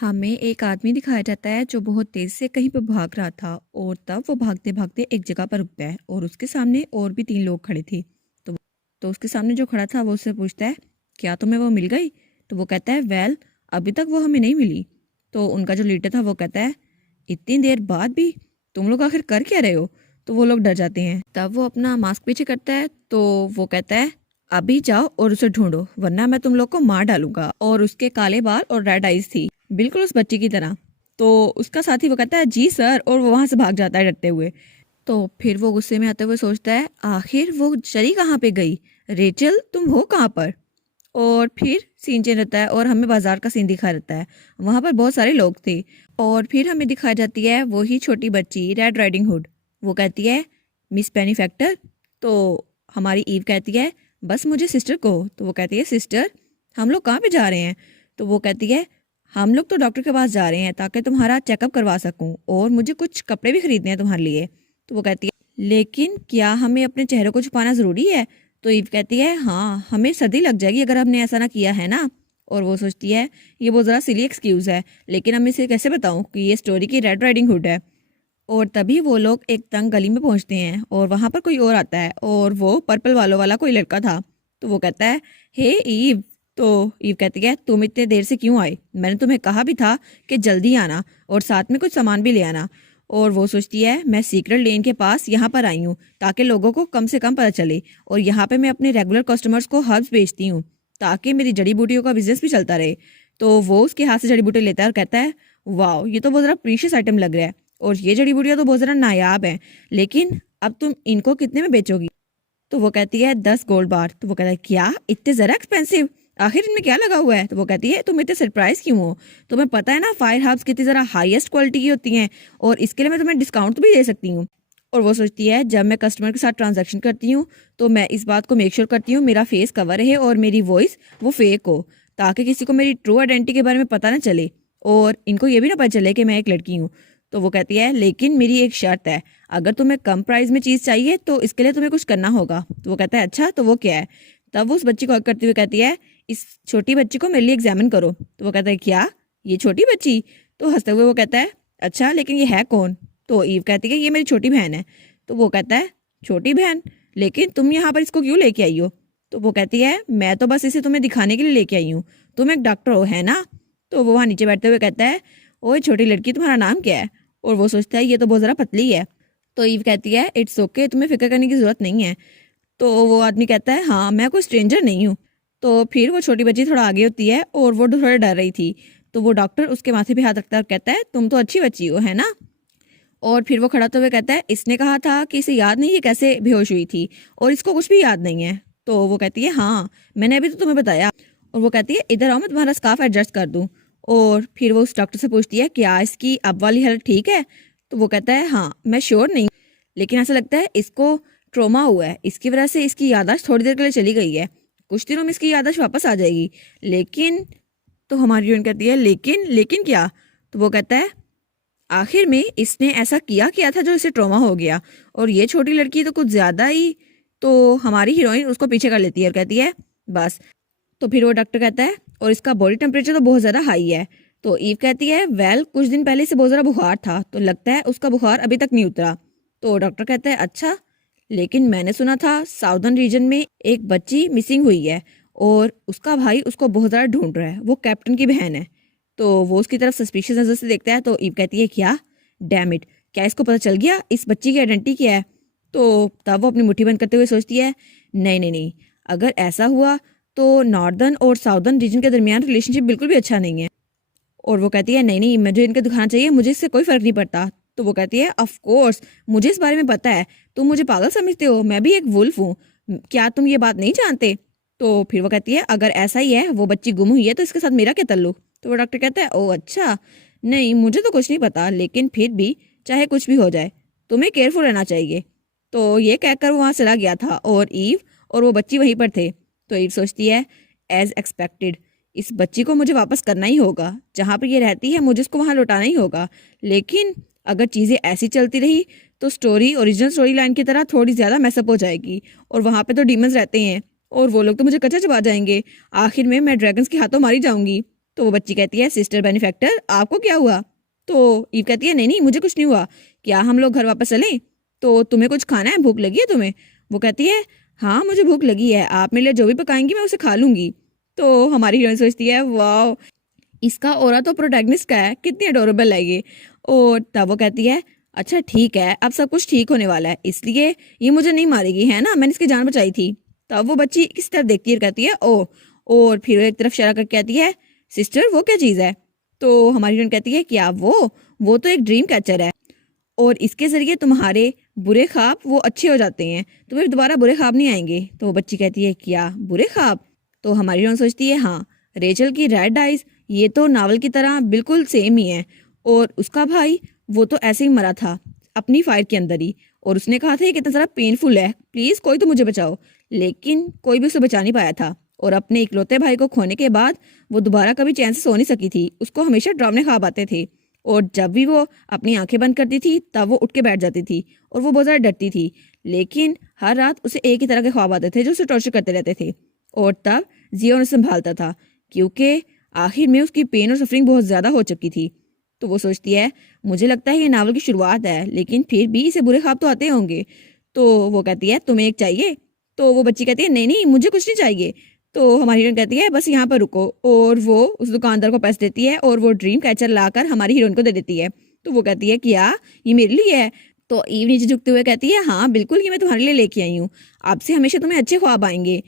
हमें एक आदमी दिखाया जाता है जो बहुत तेज से कहीं पे भाग रहा था और तब वो भागते भागते एक जगह पर रुकता है और उसके सामने और भी 3 लोग खड़े थे। तो उसके सामने जो खड़ा था वो उससे पूछता है, क्या तुम्हें वो मिल गई? तो वो कहता है, वेल अभी तक वो हमें नहीं मिली। तो उनका जो लीडर था वो कहता है, इतनी देर बाद भी तुम लोग आखिर कर क्या रहे हो? तो वो लोग डर जाते हैं। तब वो अपना मास्क पीछे करता है तो वो कहता है, अभी जाओ और उसे ढूंढो वरना मैं तुम लोग को मार डालूंगा। और उसके काले बाल और रेड आइज थी, बिल्कुल उस बच्ची की तरह। तो उसका साथी वो कहता है, जी सर, और वो वहां से भाग जाता है डरते हुए। तो फिर वो गुस्से में आते हुए सोचता है, आखिर वो चली कहाँ पे गई? रेचल तुम हो कहाँ पर? और फिर सीन चेंज होता है और हमें बाजार का सीन दिखा रहता है। वहां पर बहुत सारे लोग थे और फिर हमें दिखाई जाती है वही छोटी बच्ची रेड राइडिंग हुड। वो कहती है, मिस बेनीफैक्टर। तो हमारी ईव कहती है, बस मुझे सिस्टर को। तो वो कहती है, सिस्टर हम लोग कहाँ पे जा रहे हैं? तो वो कहती है, हम लोग तो डॉक्टर के पास जा रहे हैं ताकि तुम्हारा चेकअप करवा सकूं और मुझे कुछ कपड़े भी खरीदने हैं तुम्हारे लिए। तो वो कहती है, लेकिन क्या हमें अपने चेहरे को छुपाना ज़रूरी है? तो ईव कहती है, हाँ हमें सर्दी लग जाएगी अगर हमने ऐसा ना किया है ना। और वो सोचती है, ये बहुत ज़रा सिली एक्सक्यूज़ है, लेकिन हम इसे कैसे बताऊं कि ये स्टोरी की रेड राइडिंग हुड है। और तभी वो लोग एक तंग गली में पहुंचते हैं और वहां पर कोई और आता है और वो पर्पल वालों वाला कोई लड़का था। तो वो कहता है, हे ईव। तो ईव कहती है, तुम इतने देर से क्यों आए? मैंने तुम्हें कहा भी था कि जल्दी आना और साथ में कुछ सामान भी ले आना। और वो सोचती है, मैं सीक्रेट लेन के पास यहाँ पर आई हूँ ताकि लोगों को कम से कम पता चले, और यहाँ पे मैं अपने रेगुलर कस्टमर्स को हर्ब्स बेचती हूँ ताकि मेरी जड़ी बूटियों का बिजनेस भी चलता रहे। तो वो उसके हाथ से जड़ी बूटी लेता है और कहता है, वाह ये तो बहुत ज़रा प्रीशियस आइटम लग रहा है और ये जड़ी बूटियाँ तो बहुत ज़रा नायाब हैं, लेकिन अब तुम इनको कितने में बेचोगी? तो वो कहती है, 10 गोल्ड बार। तो वो कहता है, क्या इतने ज़रा एक्सपेंसिव? आखिर इनमें क्या लगा हुआ है? तो वो कहती है, तुम इतने सरप्राइज क्यों हो? तुम्हें पता है ना फायर हर्ब्स कितनी ज़रा हाईएस्ट क्वालिटी की होती हैं और इसके लिए मैं तुम्हें डिस्काउंट भी दे सकती हूँ। और वो सोचती है, जब मैं कस्टमर के साथ ट्रांजैक्शन करती हूँ तो मैं इस बात को मेक श्योर करती हूँ मेरा फेस कवर रहे और मेरी वॉइस वो फेक हो, ताकि किसी को मेरी ट्रू आइडेंटिटी के बारे में पता ना चले और इनको ये भी ना पता चले कि मैं एक लड़की हूँ। तो वो कहती है, लेकिन मेरी एक शर्त है, अगर तुम्हें कम प्राइस में चीज़ चाहिए तो इसके लिए तुम्हें कुछ करना होगा। तो वो कहता है, अच्छा तो वो क्या है? तब वो उस बच्ची को हक करते हुए कहती है, इस छोटी बच्ची को मेरे लिए एग्जामिन करो। तो वो कहता है, क्या ये छोटी बच्ची? तो हंसते हुए वो कहता है, अच्छा लेकिन ये है कौन? तो ईव कहती है, ये मेरी छोटी बहन है। तो वो कहता है, छोटी बहन, लेकिन तुम यहाँ पर इसको क्यों लेके आई हो? तो वो कहती है, मैं तो बस इसे तुम्हें दिखाने के लिए लेके आई हूँ, तुम एक डॉक्टर हो है ना? तो वो वहाँ नीचे बैठते हुए कहता है, ओए छोटी लड़की तुम्हारा नाम क्या है? और वो सोचता है, ये तो बहुत ज़रा पतली है। तो ईव कहती है, इट्स ओके, तुम्हें फिक्र करने की ज़रूरत नहीं है। तो वो आदमी कहता है, हाँ मैं कोई स्ट्रेंजर नहीं हूँ। तो फिर वो छोटी बच्ची थोड़ा आगे होती है और वो थोड़ा डर रही थी। तो वो डॉक्टर उसके माथे पे हाथ रखता है और कहता है, तुम तो अच्छी बच्ची हो है ना? और फिर वो खड़ा होते हुए कहता है, इसने कहा था कि इसे याद नहीं है कैसे बेहोश हुई थी और इसको कुछ भी याद नहीं है। तो वो कहती है, हाँ मैंने अभी तो तुम्हें बताया। और वो कहती है, इधर आओ मैं तुम्हारा स्कार्फ एडजस्ट कर दूँ। और फिर वो उस डॉक्टर से पूछती है, क्या इसकी अब वाली हालत ठीक है? तो वो कहता है, हाँ मैं श्योर नहीं, लेकिन ऐसा लगता है इसको ट्रोमा हुआ है, इसकी वजह से इसकी याददाश्त थोड़ी देर के लिए चली गई है, कुछ दिनों में इसकी याददाश्त वापस आ जाएगी। लेकिन तो हमारी हीरोइन कहती है, लेकिन लेकिन क्या? तो वो कहता है, आखिर में इसने ऐसा किया किया था जो इसे ट्रॉमा हो गया, और ये छोटी लड़की तो कुछ ज्यादा ही। तो हमारी हीरोइन उसको पीछे कर लेती है और कहती है, बस। तो फिर वो डॉक्टर कहता है, और इसका बॉडी टेम्परेचर तो बहुत ज्यादा हाई है। तो ईव कहती है, वेल कुछ दिन पहले इसे बहुत ज्यादा बुखार था तो लगता है उसका बुखार अभी तक नहीं उतरा। तो डॉक्टर कहता है, अच्छा, लेकिन मैंने सुना था साउदर्न रीजन में एक बच्ची मिसिंग हुई है और उसका भाई उसको बहुत ज्यादा ढूंढ रहा है, वो कैप्टन की बहन है। तो वो उसकी तरफ सस्पिशियस नजर से देखता है। तो ईव कहती है, क्या? डैम इट, क्या इसको पता चल गया इस बच्ची की आइडेंटिटी क्या है? तो तब वो अपनी मुट्ठी बंद करते हुए सोचती है, नहीं नहीं नहीं, अगर ऐसा हुआ तो नॉर्दर्न और साउदर्न रीजन के दरमियान रिलेशनशिप बिल्कुल भी अच्छा नहीं है। और वो कहती है, नहीं नहीं, मुझे इनका दिखाना चाहिए, मुझे इससे कोई फर्क नहीं पड़ता। तो वो कहती है, ऑफ कोर्स मुझे इस बारे में पता है, तुम मुझे पागल समझते हो, मैं भी एक वुल्फ हूँ, क्या तुम ये बात नहीं जानते? तो फिर वो कहती है, अगर ऐसा ही है, वो बच्ची गुम हुई है तो इसके साथ मेरा क्या ताल्लुक? तो वो डॉक्टर कहता है, ओह अच्छा, नहीं मुझे तो कुछ नहीं पता, लेकिन फिर भी चाहे कुछ भी हो जाए तुम्हें केयरफुल रहना चाहिए। तो ये कहकर वो वहाँ चला गया था और ईव और वो बच्ची वहीं पर थे। तो ईव सोचती है, एज एक्सपेक्टेड इस बच्ची को मुझे वापस करना ही होगा, जहाँ पर ये रहती है मुझे उसको वहाँ लौटाना ही होगा। लेकिन अगर चीज़ें ऐसी चलती रही तो स्टोरी ओरिजिनल स्टोरी लाइन की तरह थोड़ी ज़्यादा मैसअप हो जाएगी, और वहाँ पे तो डीमंस रहते हैं और वो लोग तो मुझे कच्चा चबा जाएंगे, आखिर में मैं ड्रैगन्स के हाथों मारी जाऊंगी। तो वो बच्ची कहती है सिस्टर बेनिफैक्टर आपको क्या हुआ? तो ईव कहती है नहीं नहीं मुझे कुछ नहीं हुआ, क्या हम लोग घर वापस चलें? तो तुम्हें कुछ खाना है, भूख लगी है तुम्हें? वो कहती है हाँ मुझे भूख लगी है, आप मेरे लिए जो भी पकाएंगी मैं उसे खा लूंगी। तो हमारी हीरोइन सोचती है वाह इसका ऑरा तो प्रोटैगनिस्ट का है, कितनी अडोरेबल है ये। और तब वो कहती है अच्छा ठीक है अब सब कुछ ठीक होने वाला है, इसलिए ये मुझे नहीं मारेगी है ना, मैंने इसकी जान बचाई थी। तब वो बच्ची किस तरफ देखती है और कहती है ओ, और फिर वो एक तरफ इशारा करके कहती है सिस्टर वो क्या चीज़ है? तो हमारी हीरोइन कहती है क्या वो तो एक ड्रीम कैचर है और इसके जरिए तुम्हारे बुरे ख्वाब वो अच्छे हो जाते हैं, तुम्हें दोबारा बुरे ख्वाब नहीं आएंगे। तो वो बच्ची कहती है क्या बुरे ख्वाब? तो हमारी हीरोइन सोचती है हाँ रेचल की रेड आइज ये तो नावल की तरह बिल्कुल सेम ही है, और उसका भाई वो तो ऐसे ही मरा था अपनी फायर के अंदर ही, और उसने कहा था ये कितना ज़्यादा पेनफुल है, प्लीज़ कोई तो मुझे बचाओ, लेकिन कोई भी उसे बचा नहीं पाया था। और अपने इकलौते भाई को खोने के बाद वो दोबारा कभी चैन से सो नहीं सकी थी, उसको हमेशा डरावने ख्वाब आते थे, और जब भी वो अपनी आंखें बंद करती थी तब वो उठ के बैठ जाती थी और वो बहुत ज़्यादा डरती थी, लेकिन हर रात उसे एक ही तरह के ख्वाब आते थे जो उसे टॉर्चर करते रहते थे। और तब जियोन उसे संभालता था क्योंकि आखिर में उसकी पेन और सफरिंग बहुत ज़्यादा हो चुकी थी। तो वो सोचती है मुझे लगता है ये नावल की शुरुआत है, लेकिन फिर भी इसे बुरे ख्वाब तो आते होंगे। तो वो कहती है तुम्हें एक चाहिए? तो वो बच्ची कहती है नहीं नहीं मुझे कुछ नहीं चाहिए। तो हमारी हीरोइन कहती है बस यहाँ पर रुको, और वो उस दुकानदार को पैसे देती है और वो ड्रीम कैचर लाकर हमारी हीरोइन को दे देती है। तो वो कहती है क्या ये मेरे लिए है? तो ईव नीचे झुकते हुए कहती है हाँ बिल्कुल ये मैं तुम्हारे लिए लेके आई हूँ, अब से हमेशा तुम्हें अच्छे ख्वाब आएंगे।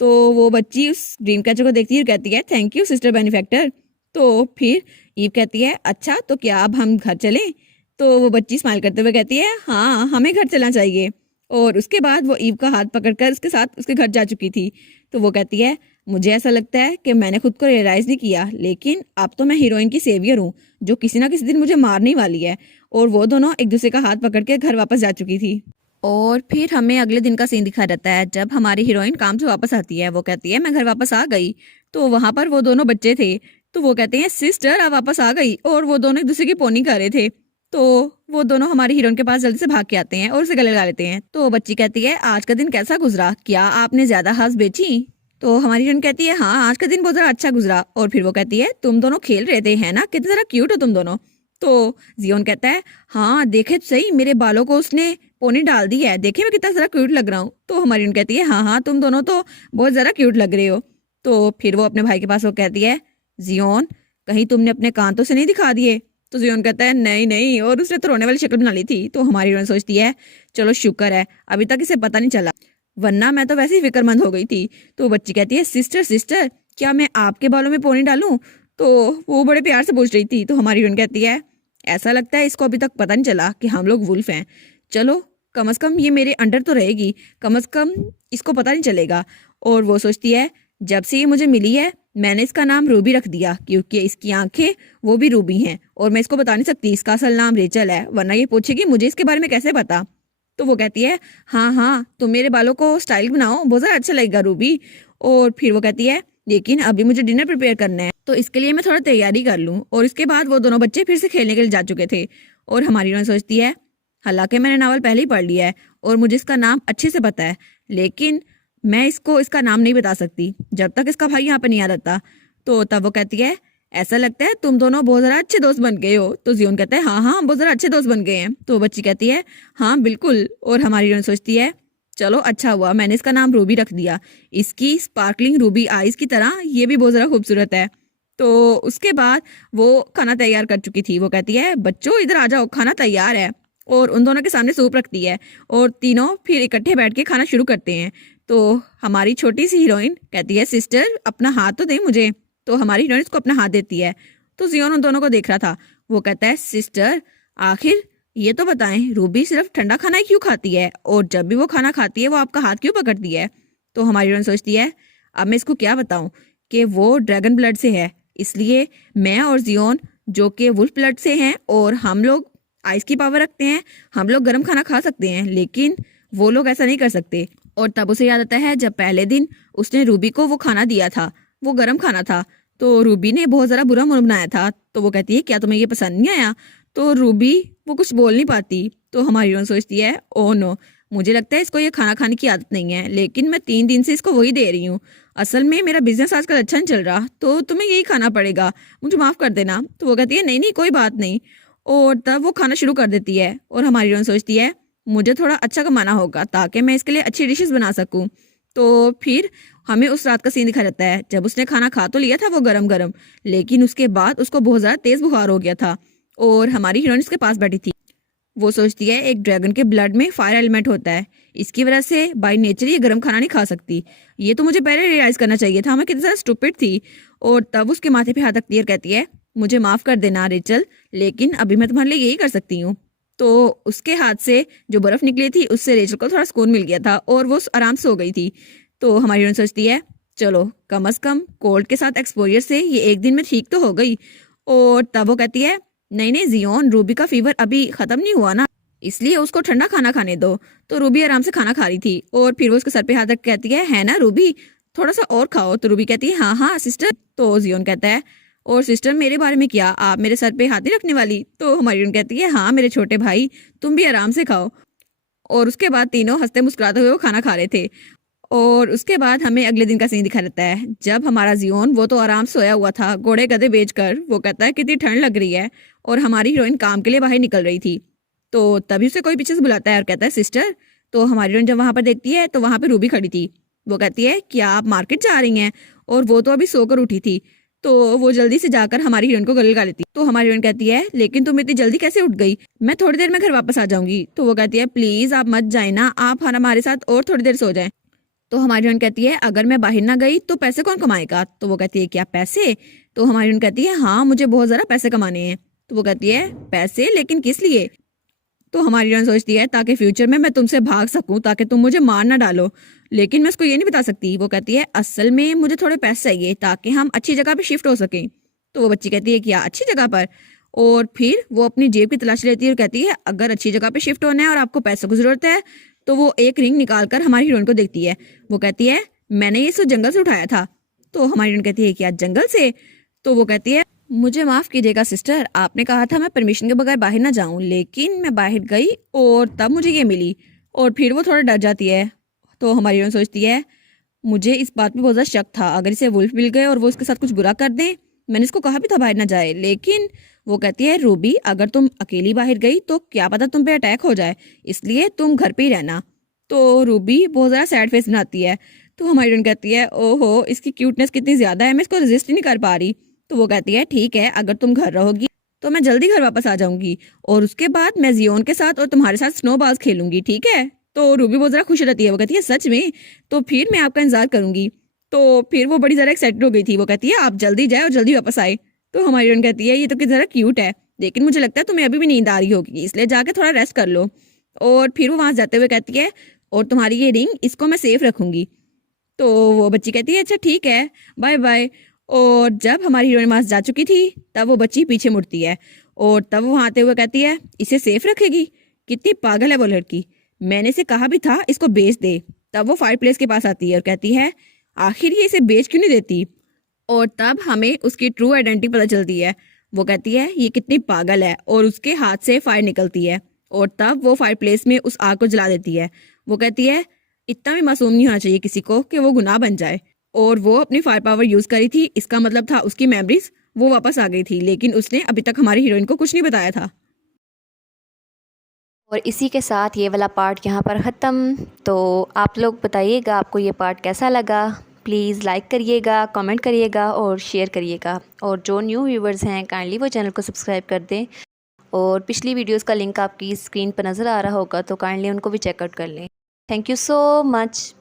तो वो बच्ची उस ड्रीम कैचर को देखती है और कहती है थैंक यू सिस्टर बेनिफैक्टर। तो फिर ईव कहती है अच्छा तो क्या अब हम घर चलें? तो वो बच्ची स्माइल करते हुए कहती है हाँ हमें घर चलना चाहिए। और उसके बाद वो ईव का हाथ पकड़कर उसके साथ उसके घर जा चुकी थी। तो वो कहती है मुझे ऐसा लगता है कि मैंने खुद को रियलाइज़ नहीं किया, लेकिन अब तो मैं हीरोइन की सेवियर हूँ जो किसी ना किसी दिन मुझे मारने वाली है। और वो दोनों एक दूसरे का हाथ पकड़ के घर वापस जा चुकी थी। और फिर हमें अगले दिन का सीन दिखाया जाता है जब हमारी हीरोइन काम से वापस आती है। वो कहती है मैं घर वापस आ गई। तो वहां पर वो दोनों बच्चे थे, तो वो कहते हैं सिस्टर आप वापस आ गई, और वो दोनों एक दूसरे की पोनी कर रहे थे। तो वो दोनों हमारी हीरोइन के पास जल्दी से भाग के आते हैं और उसे गले लगा लेते हैं। तो बच्ची कहती है आज का दिन कैसा गुजरा, क्या आपने ज्यादा हंस बेची? तो हमारी हीरोइन कहती है हाँ आज का दिन बहुत ज्यादा अच्छा गुजरा। और फिर वो कहती है तुम दोनों खेल रहे थे है ना, कितने ज्यादा क्यूट हो तुम दोनों। तो जियोन कहता है हाँ देखे तो सही मेरे बालों को उसने पोनी डाल दी है, देखे मैं कितना ज्यादा क्यूट लग रहा हूँ। तो हमारी हीरोइन कहती है हाँ हाँ तुम दोनों तो बहुत ज्यादा क्यूट लग रहे हो। तो फिर वो अपने भाई के पास वो कहती है जियोन कहीं तुमने अपने कान तो से नहीं दिखा दिए? तो जियोन कहता है नहीं नहीं, और उसने तो रोने वाली शक्ल बना ली थी। तो हमारी हीरोइन सोचती है चलो शुक्र है अभी तक इसे पता नहीं चला, वरना मैं तो वैसे ही फिक्रमंद हो गई थी। तो बच्ची कहती है सिस्टर सिस्टर क्या मैं आपके बालों में पोनी डालूं? तो वो बड़े प्यार से पूछ रही थी। तो हमारी हीरोइन कहती है ऐसा लगता है इसको अभी तक पता नहीं चला कि हम लोग वुल्फ हैं, चलो कम से कम ये मेरे अंडर तो रहेगी, कम से कम इसको पता नहीं चलेगा। और वो सोचती है जब से ये मुझे मिली है मैंने इसका नाम रूबी रख दिया, क्योंकि इसकी आंखें वो भी रूबी हैं, और मैं इसको बता नहीं सकती इसका असल नाम रेचल है, वरना ये पूछेगी मुझे इसके बारे में कैसे पता। तो वो कहती है हाँ हाँ तुम मेरे बालों को स्टाइल बनाओ, बहुत ज़्यादा अच्छा लगेगा रूबी। और फिर वो कहती है लेकिन अभी मुझे डिनर प्रिपेयर करना है, तो इसके लिए मैं थोड़ा तैयारी कर लूँ। और इसके बाद वो दोनों बच्चे फिर से खेलने के लिए जा चुके थे। और हमारी हीरोइन सोचती है हालांकि मैंने नावल पहले ही पढ़ लिया है और मुझे इसका नाम अच्छे से पता है, लेकिन मैं इसको इसका नाम नहीं बता सकती जब तक इसका भाई यहाँ पर नहीं आ जाता। तो तब वो कहती है ऐसा लगता है तुम दोनों बहुत ज़्यादा अच्छे दोस्त बन गए हो। तो जियोन कहता है हाँ हाँ बहुत ज़्यादा अच्छे दोस्त बन गए हैं। तो बच्ची कहती है हाँ बिल्कुल। और हमारी हीरोइन सोचती है चलो अच्छा हुआ मैंने इसका नाम रूबी रख दिया, इसकी स्पार्कलिंग रूबी आइज की तरह ये भी बहुत ज़्यादा खूबसूरत है। तो उसके बाद वो खाना तैयार कर चुकी थी। वो कहती है बच्चों इधर आ जाओ खाना तैयार है, और उन दोनों के सामने सूप रखती है और तीनों फिर इकट्ठे बैठ के खाना शुरू करते हैं। तो हमारी छोटी सी हीरोइन कहती है सिस्टर अपना हाथ तो दे मुझे। तो हमारी हीरोइन उसको अपना हाथ देती है। तो जियोन उन दोनों को देख रहा था। वो कहता है सिस्टर आखिर ये तो बताएं रूबी सिर्फ ठंडा खाना ही क्यों खाती है, और जब भी वो खाना खाती है वो आपका हाथ क्यों पकड़ती है? तो हमारी हीरोइन सोचती है अब मैं इसको क्या बताऊं कि वो ड्रैगन ब्लड से है, इसलिए मैं और जियोन जो कि वुल्फ ब्लड से हैं और हम लोग आइस की पावर रखते हैं, हम लोग गर्म खाना खा सकते हैं, लेकिन वो लोग ऐसा नहीं कर सकते। और तब उसे याद आता है जब पहले दिन उसने रूबी को वो खाना दिया था, वो गर्म खाना था, तो रूबी ने बहुत ज़रा बुरा मुंह बनाया था। तो वो कहती है क्या तुम्हें ये पसंद नहीं आया? तो रूबी वो कुछ बोल नहीं पाती। तो हमारी हीरोइन सोचती है ओ नो मुझे लगता है इसको ये खाना खाने की आदत नहीं है, लेकिन मैं 3 दिन से इसको वही दे रही हूँ, असल में मेरा बिजनेस आजकल अच्छा नहीं चल रहा, तो तुम्हें यही खाना पड़ेगा, मुझे माफ़ कर देना। तो वो कहती है नहीं नहीं कोई बात नहीं। और तब वो खाना शुरू कर देती है और हमारी हीरोइन सोचती है मुझे थोड़ा अच्छा कमाना होगा ताकि मैं इसके लिए अच्छी डिशेस बना सकूं। तो फिर हमें उस रात का सीन दिखा जाता है जब उसने खाना खा तो लिया था वो गरम गरम, लेकिन उसके बाद उसको बहुत ज़्यादा तेज़ बुखार हो गया था और हमारी हीरोइन उसके पास बैठी थी। वो सोचती है एक ड्रैगन के ब्लड में फायर एलिमेंट होता है, इसकी वजह से बाय नेचर ये गर्म खाना नहीं खा सकती। ये तो मुझे पहले रियलाइज करना चाहिए था, मैं कितनी ज़्यादा स्टूपिड थी। और तब उसके माथे पे हाथ रखती है और कहती है मुझे माफ़ कर देना रेचल, लेकिन अभी मैं तुम्हारे लिए यही कर सकती हूँ। तो उसके हाथ से जो बर्फ़ निकली थी उससे रेचल को थोड़ा सुकून मिल गया था और वो आराम से हो गई थी। तो हमारी हीरोइन सोचती है चलो कम अज़ कम कोल्ड के साथ एक्सपोजर से ये एक दिन में ठीक तो हो गई। और तब वो कहती है नहीं नहीं जियोन, रूबी का फीवर अभी ख़त्म नहीं हुआ ना, इसलिए उसको ठंडा खाना खाने दो। तो रूबी आराम से खाना खा रही थी और फिर वो उसके सर पे हाथ रख कहती है ना रूबी, थोड़ा सा और खाओ। तो रूबी कहती है हाँ हाँ सिस्टर। तो जियोन कहता है और सिस्टर मेरे बारे में क्या, आप मेरे सर पे हाथ नहीं रखने वाली। तो हमारी कहती है हाँ मेरे छोटे भाई, तुम भी आराम से खाओ। और उसके बाद तीनों हंसते मुस्कुराते हुए वो खाना खा रहे थे। और उसके बाद हमें अगले दिन का सीन दिखा रहता है जब हमारा जियोन वो तो आराम से सोया हुआ था घोड़े गधे बेचकर, वो कहता है कितनी ठंड लग रही है और हमारी हीरोइन काम के लिए बाहर निकल रही थी। तो तभी उसे कोई पीछे से बुलाता है और कहता है सिस्टर। तो हमारी हीरोइन जब वहां पर देखती है तो वहां पर रूबी खड़ी थी। वो कहती है क्या आप मार्केट जा रही हैं, और वो तो अभी सोकर उठी थी। तो वो जल्दी से जाकर हमारी हीरोइन को गले लगा लेती। तो हमारी हीरोइन कहती है लेकिन तुम इतनी जल्दी कैसे उठ गई, मैं थोड़ी देर में घर वापस आ जाऊंगी। तो वो कहती है प्लीज आप मत जाए ना, आप हमारे साथ और थोड़ी देर सो जाएं। तो हमारी हीरोइन कहती है अगर मैं बाहर ना गई तो पैसे कौन कमाएगा। तो वो कहती है क्या पैसे। तो हमारी हीरोइन कहती है हाँ मुझे बहुत ज़्यादा पैसे कमाने हैं। तो वो कहती है पैसे, लेकिन किस लिए। तो हमारी हीरोइन सोचती है ताकि फ्यूचर में मैं तुमसे भाग सकूं, ताकि तुम मुझे मार ना डालो, लेकिन मैं उसको ये नहीं बता सकती। वो कहती है असल में मुझे थोड़े पैसे चाहिए ताकि हम अच्छी जगह पे शिफ्ट हो सकें। तो वो बच्ची कहती है क्या अच्छी जगह पर। और फिर वो अपनी जेब की तलाशी लेती है और कहती है अगर अच्छी जगह पे शिफ्ट होना है और आपको पैसों की जरूरत है तो वो एक रिंग निकाल कर हमारी हीरोइन को देखती है। वो कहती है मैंने ये सब जंगल से उठाया था। तो हमारी हीरोइन कहती है क्या जंगल से। तो वो कहती है मुझे माफ़ कीजिएगा सिस्टर, आपने कहा था मैं परमिशन के बगैर बाहर ना जाऊं, लेकिन मैं बाहर गई और तब मुझे ये मिली। और फिर वो थोड़ा डर जाती है। तो हमारी हीरोइन सोचती है मुझे इस बात पे बहुत ज़्यादा शक था, अगर इसे वुल्फ मिल गए और वो इसके साथ कुछ बुरा कर दें, मैंने इसको कहा भी था बाहर ना जाए, लेकिन वो कहती है रूबी अगर तुम अकेली बाहर गई तो क्या पता तुम पे अटैक हो जाए, इसलिए तुम घर पे ही रहना। तो रूबी बहुत ज़्यादा सैड फेस बनाती है। तो हमारी हीरोइन कहती है ओहो इसकी क्यूटनेस कितनी ज़्यादा है, मैं इसको रेजिस्ट ही नहीं कर पा रही। तो वो कहती है ठीक है अगर तुम घर रहोगी तो मैं जल्दी घर वापस आ जाऊंगी और उसके बाद मैं जियोन के साथ और तुम्हारे साथ स्नोबॉल्स खेलूंगी, ठीक है। तो रूबी बहुत ज़्यादा खुश रहती है। वो कहती है सच में, तो फिर मैं आपका इंतजार करूंगी। तो फिर वो बड़ी ज़्यादा एक्साइटेड हो गई थी। वो कहती है आप जल्दी जाए और जल्दी वापस आए। तो हमारी हीरोइन कहती है ये तो कितना ज़्यादा क्यूट है, लेकिन मुझे लगता है तुम्हें अभी भी नींद आ रही होगी, इसलिए जाके थोड़ा रेस्ट कर लो। और फिर वो वहां जाते हुए कहती है और तुम्हारी ये रिंग इसको मैं सेफ रखूंगी। तो वो बच्ची कहती है अच्छा ठीक है बाय बाय। और जब हमारी हीरोइन वहां से जा चुकी थी तब वो बच्ची पीछे मुड़ती है और तब वो आते हुए कहती है इसे सेफ रखेगी, कितनी पागल है वो लड़की, मैंने इसे कहा भी था इसको बेच दे। तब वो फायर प्लेस के पास आती है और कहती है आखिर ये इसे बेच क्यों नहीं देती। और तब हमें उसकी ट्रू आइडेंटिटी पता चलती है। वो कहती है ये कितनी पागल है और उसके हाथ से फायर निकलती है और तब वो फायर प्लेस में उस आग को जला देती है। वो कहती है इतना भी मासूम नहीं होना चाहिए किसी को कि वो गुनाह बन जाए। और वो अपनी फायर पावर यूज करी थी, इसका मतलब था उसकी मेमोरीज वो वापस आ गई थी, लेकिन उसने अभी तक हमारी हीरोइन को कुछ नहीं बताया था। और इसी के साथ ये वाला पार्ट यहाँ पर ख़त्म। तो आप लोग बताइएगा आपको ये पार्ट कैसा लगा, प्लीज़ लाइक करिएगा, कमेंट करिएगा और शेयर करिएगा। और जो न्यू व्यूवर्स हैं काइंडली वो चैनल को सब्सक्राइब कर दें। और पिछली वीडियोस का लिंक आपकी स्क्रीन पर नज़र आ रहा होगा तो काइंडली उनको भी चेकआउट कर लें। Thank you so much.